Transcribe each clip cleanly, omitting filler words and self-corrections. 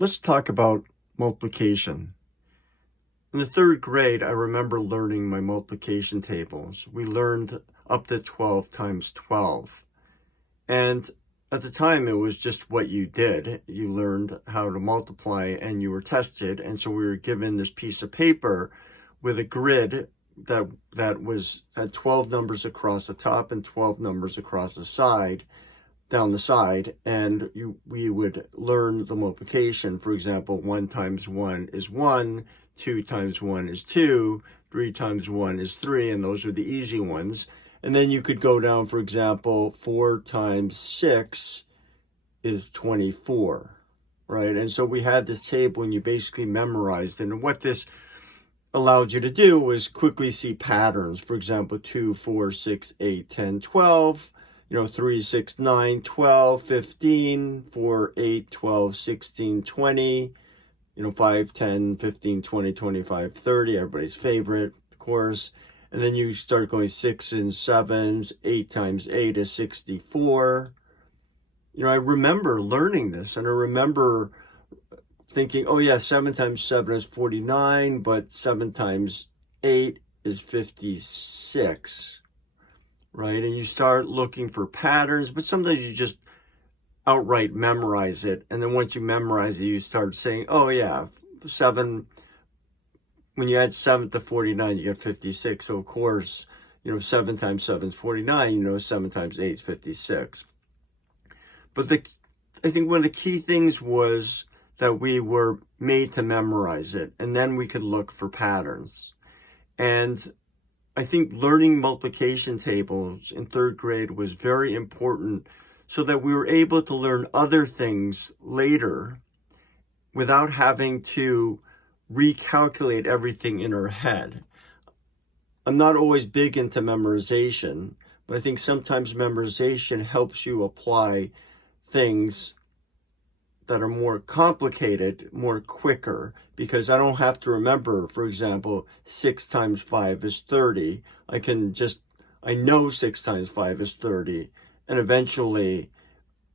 Let's talk about multiplication. In the third grade, I remember learning my multiplication tables. We learned up to 12 times 12. And at the time, it was just what you did. You learned how to multiply and you were tested. And so we were given this piece of paper with a grid that had 12 numbers across the top and 12 numbers across the side, down the side, and we would learn the multiplication. For example, 1 times 1 is 1, 2 times 1 is 2, 3 times 1 is 3, and those are the easy ones. And then you could go down, for example, 4 times 6 is 24, right? And so we had this table and you basically memorized it. And what this allowed you to do was quickly see patterns. For example, 2, 4, 6, 8, 10, 12. 3, 6, 9, 12, 15, 4, 8, 12, 16, 20, 5, 10, 15, 20, 25, 30, everybody's favorite, of course. And then you start going 6 and 7s, 8 times 8 is 64. I remember learning this, and I remember thinking, oh yeah, 7 times 7 is 49, but 7 times 8 is 56. Right? And you start looking for patterns, but sometimes you just outright memorize it. And then once you memorize it, you start saying, oh yeah, 7, when you add 7 to 49, you get 56. So of course, 7 times 7 is 49, 7 times 8 is 56. But I think one of the key things was that we were made to memorize it, and then we could look for patterns. And I think learning multiplication tables in third grade was very important so that we were able to learn other things later without having to recalculate everything in our head. I'm not always big into memorization, but I think sometimes memorization helps you apply things that are more complicated more quicker, because I don't have to remember, for example, 6 times 5 is 30. I know 6 times 5 is 30, and eventually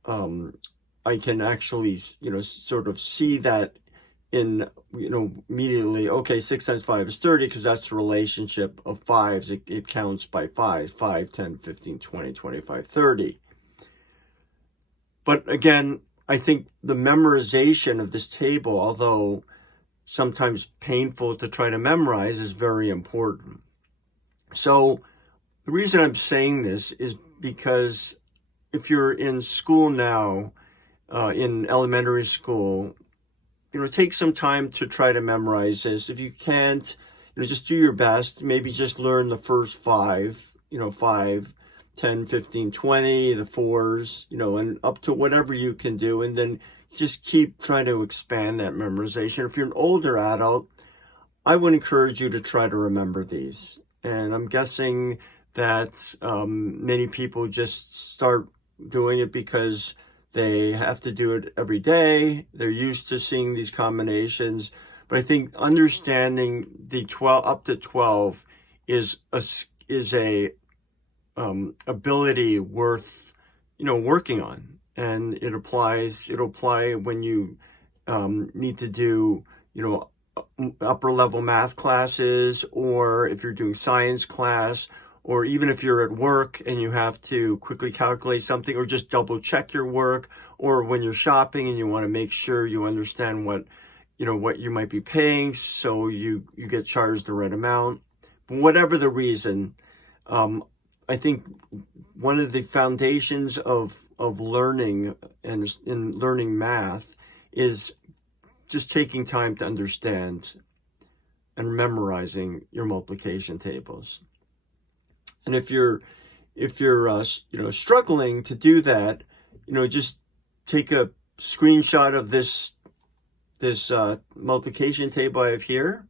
I can actually, sort of see that immediately, okay, 6 times 5 is 30, because that's the relationship of fives. It counts by fives, 5, 10, 15, 20, 25, 30. But again, I think the memorization of this table, although sometimes painful to try to memorize, is very important. So the reason I'm saying this is because if you're in school now, in elementary school, take some time to try to memorize this. If you can't, just do your best. Maybe just learn the first 5, 5, 10, 15, 20, the 4s, and up to whatever you can do. And then just keep trying to expand that memorization. If you're an older adult, I would encourage you to try to remember these. And I'm guessing that many people just start doing it because they have to do it every day. They're used to seeing these combinations. But I think understanding the 12 up to 12 is a ability worth working on, and it'll apply when you need to do upper level math classes, or if you're doing science class, or even if you're at work and you have to quickly calculate something, or just double check your work, or when you're shopping and you want to make sure you understand what you might be paying, so you get charged the right amount. But whatever the reason, I think one of the foundations of learning and in learning math is just taking time to understand and memorizing your multiplication tables. And if you're struggling to do that, just take a screenshot of this multiplication table I have here,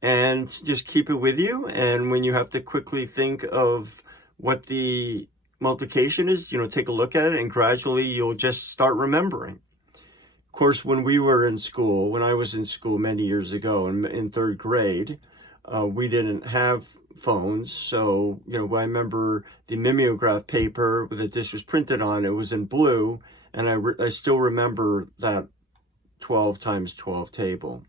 and just keep it with you. And when you have to quickly think of what the multiplication is, take a look at it, and gradually you'll just start remembering. Of course, when I was in school many years ago in third grade, we didn't have phones. So, I remember the mimeograph paper that this was printed on, it was in blue. And I still remember that 12 times 12 table.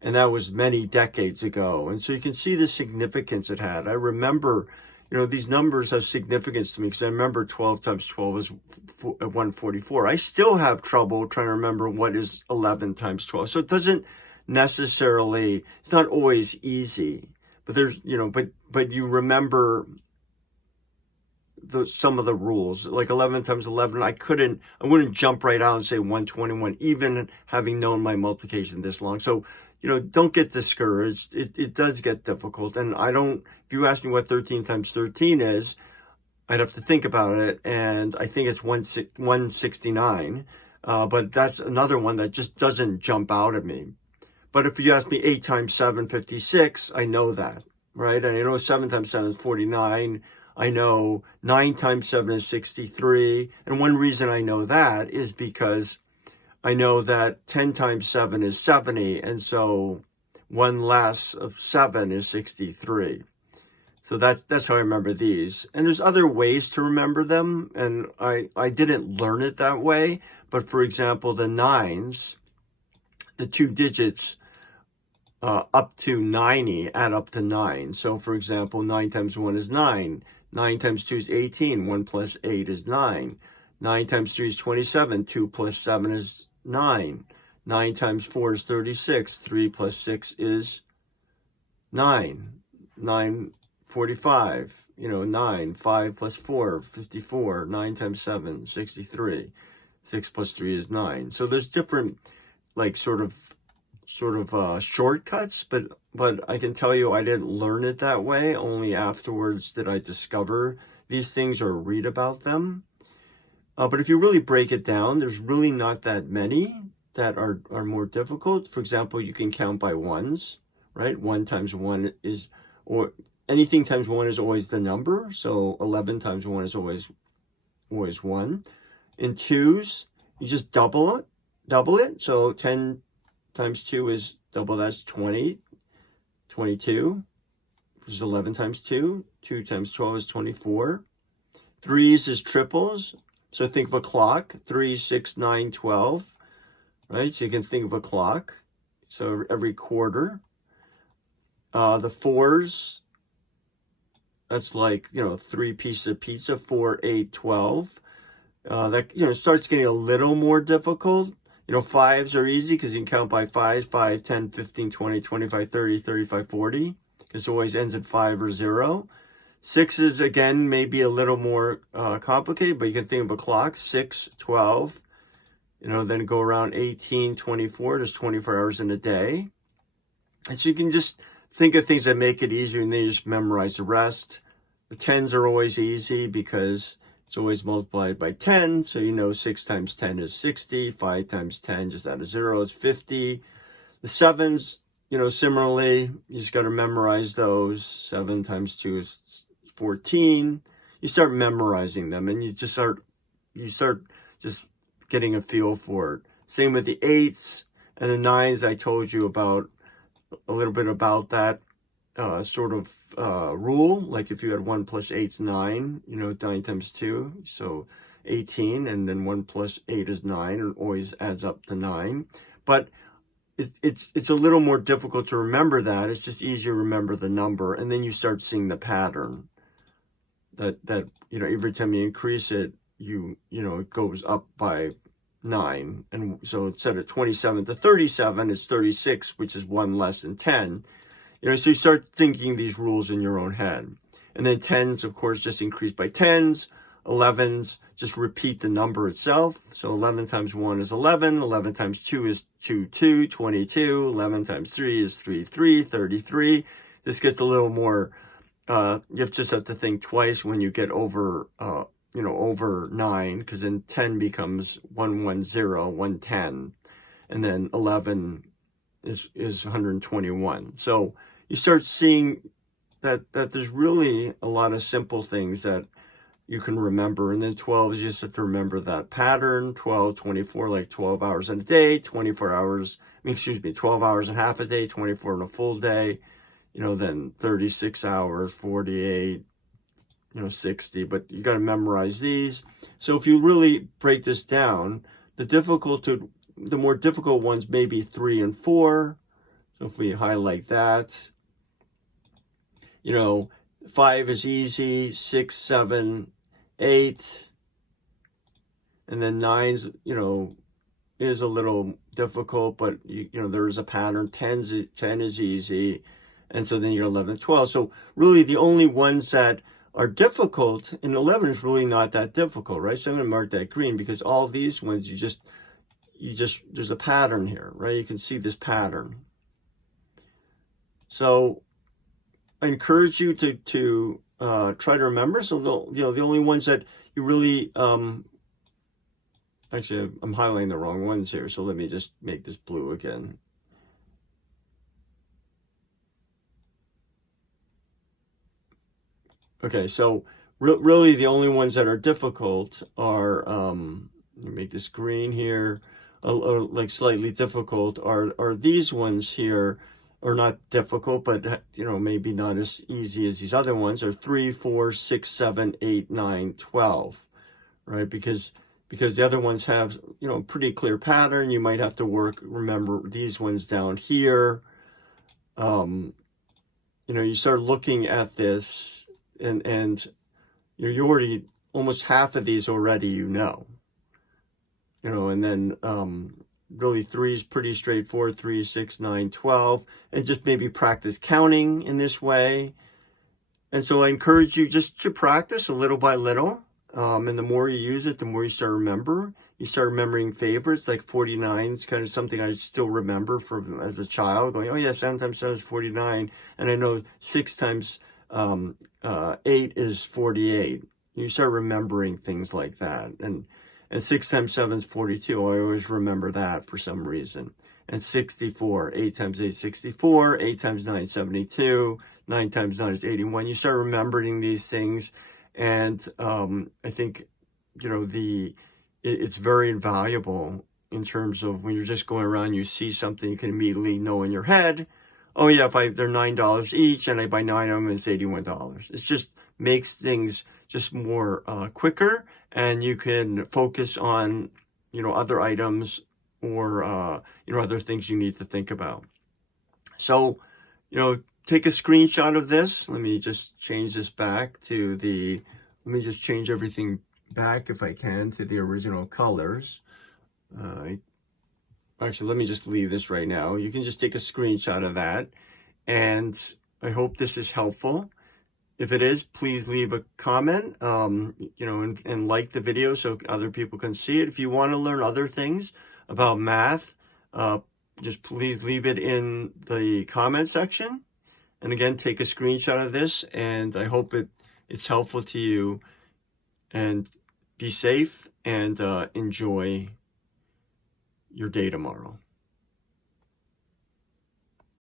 And that was many decades ago. And so you can see the significance it had. I remember, these numbers have significance to me because I remember 12 times 12 is 144. I still have trouble trying to remember what is 11 times 12. So it doesn't necessarily, it's not always easy, but there's, but you remember some of the rules, like 11 times 11, I wouldn't jump right out and say 121, even having known my multiplication this long. So, don't get discouraged. It does get difficult. And if you ask me what 13 times 13 is, I'd have to think about it. And I think it's 169. But that's another one that just doesn't jump out at me. But if you ask me 8 times 7, 56, I know that, right? And I know 7 times 7 is 49. I know 9 times 7 is 63. And one reason I know that is because I know that 10 times 7 is 70, and so 1 less of 7 is 63. So that's how I remember these. And there's other ways to remember them, and I didn't learn it that way. But for example, the nines, the two digits up to 90 add up to 9. So for example, 9 times 1 is 9. 9 times 2 is 18. 1 plus 8 is 9. 9 times 3 is 27. 2 plus 7 is 9. 9 times 4 is 36. 3 plus 6 is 9. 9, 45. 9. 5 plus 4, 54. 9 times 7, 63. 6 plus 3 is 9. So there's different, like, sort of shortcuts, but I can tell you I didn't learn it that way. Only afterwards did I discover these things or read about them. But if you really break it down, there's really not that many that are more difficult. For example, you can count by ones, right? 1 times 1 is, or anything times 1 is always the number. So 11 times 1 is always 1. In twos, you just double it. So 10 times 2 is double, that's 20. 22, which is 11 times 2. 2 times 12 is 24. Threes is triples. So think of a clock, 3, 6, 9, 12, right? So you can think of a clock. So every quarter. The fours, that's like, 3 pieces of pizza, 4, 8, 12. That, starts getting a little more difficult. Fives are easy because you can count by fives, 5, 10, 15, 20, 25, 30, 35, 40. It always ends at 5 or 0. Sixes, again, may be a little more complicated, but you can think of a clock, 6, 12, then go around 18, 24. There's 24 hours in a day. And so you can just think of things that make it easier, and then you just memorize the rest. The tens are always easy because it's always multiplied by 10. So 6 times 10 is 60. 5 times 10, just add a 0, is 50. The sevens, similarly, you just got to memorize those. 7 times 2 is 14. You start memorizing them, and you start just getting a feel for it. Same with the eights and the nines. I told you about a little bit about that rule. Like if you had 1 plus 8 is 9, 9 times 2, so 18, and then 1 plus 8 is 9, and always adds up to 9. But it's a little more difficult to remember that. It's just easier to remember the number, and then you start seeing the pattern that every time you increase it, it goes up by 9. And so instead of 27 to 37, it's 36, which is 1 less than 10. So you start thinking these rules in your own head. And then tens, of course, just increase by tens. 11s, just repeat the number itself. So 11 times 1 is 11. 11 times 2 is 2, 2, 22. 11 times 3 is 3, 3, 33. This gets a little more, you just have to think twice when you get over, over 9, because then 10 becomes 110, 110. And then 11 is 121. So you start seeing that there's really a lot of simple things that you can remember. And then 12 is you just have to remember that pattern. 12, 24, like 12 hours in a day, 12 hours in half a day, 24 in a full day, then 36 hours, 48, 60, but you got to memorize these. So if you really break this down, the difficulty the more difficult ones may be 3 and 4. So if we highlight that, 5 is easy, 6, 7, 8, and then 9's, is a little difficult, but there is a pattern. 10 is easy, and so then you're 11, 12. So really the only ones that are difficult in 11 is really not that difficult, right? So I'm going to mark that green because all these ones you just there's a pattern here, right? You can see this pattern. So I encourage you to try to remember. So the only ones that you really actually I'm highlighting the wrong ones here. So let me just make this blue again. Okay, so really the only ones that are difficult are let me make this green here, like slightly difficult are these ones here. Or not difficult, but maybe not as easy as these other ones, are 3, 4, 6, 7, 8, 9, 12, right? Because the other ones have pretty clear pattern. You might have to remember these ones down here. You start looking at this, and you already almost half of these already and then really 3 is pretty straightforward, 3, 6, 9, 12, and just maybe practice counting in this way. And so I encourage you just to practice a little by little. And the more you use it, the more you start remembering. You start remembering favorites, like 49 is kind of something I still remember from as a child, going, oh yeah, 7 times 7 is 49. And I know 6 times 8 is 48. You start remembering things like that. And 6 times 7 is 42. I always remember that for some reason. And 64, 8 times 8 is 64, 8 times 9 is 72, 9 times 9 is 81. You start remembering these things, and I think, it's very invaluable in terms of when you're just going around, you see something, you can immediately know in your head, oh yeah, they're $9 each, and I buy 9 of them, it's $81. It just makes things just more quicker, and you can focus on, other items or, other things you need to think about. So, take a screenshot of this. Let me just change this back to let me just change everything back if I can to the original colors. Actually, let me just leave this right now. You can just take a screenshot of that. And I hope this is helpful. If it is, please leave a comment, and like the video so other people can see it. If you want to learn other things about math, just please leave it in the comment section. And again, take a screenshot of this, and I hope it's helpful to you. And be safe and enjoy your day tomorrow.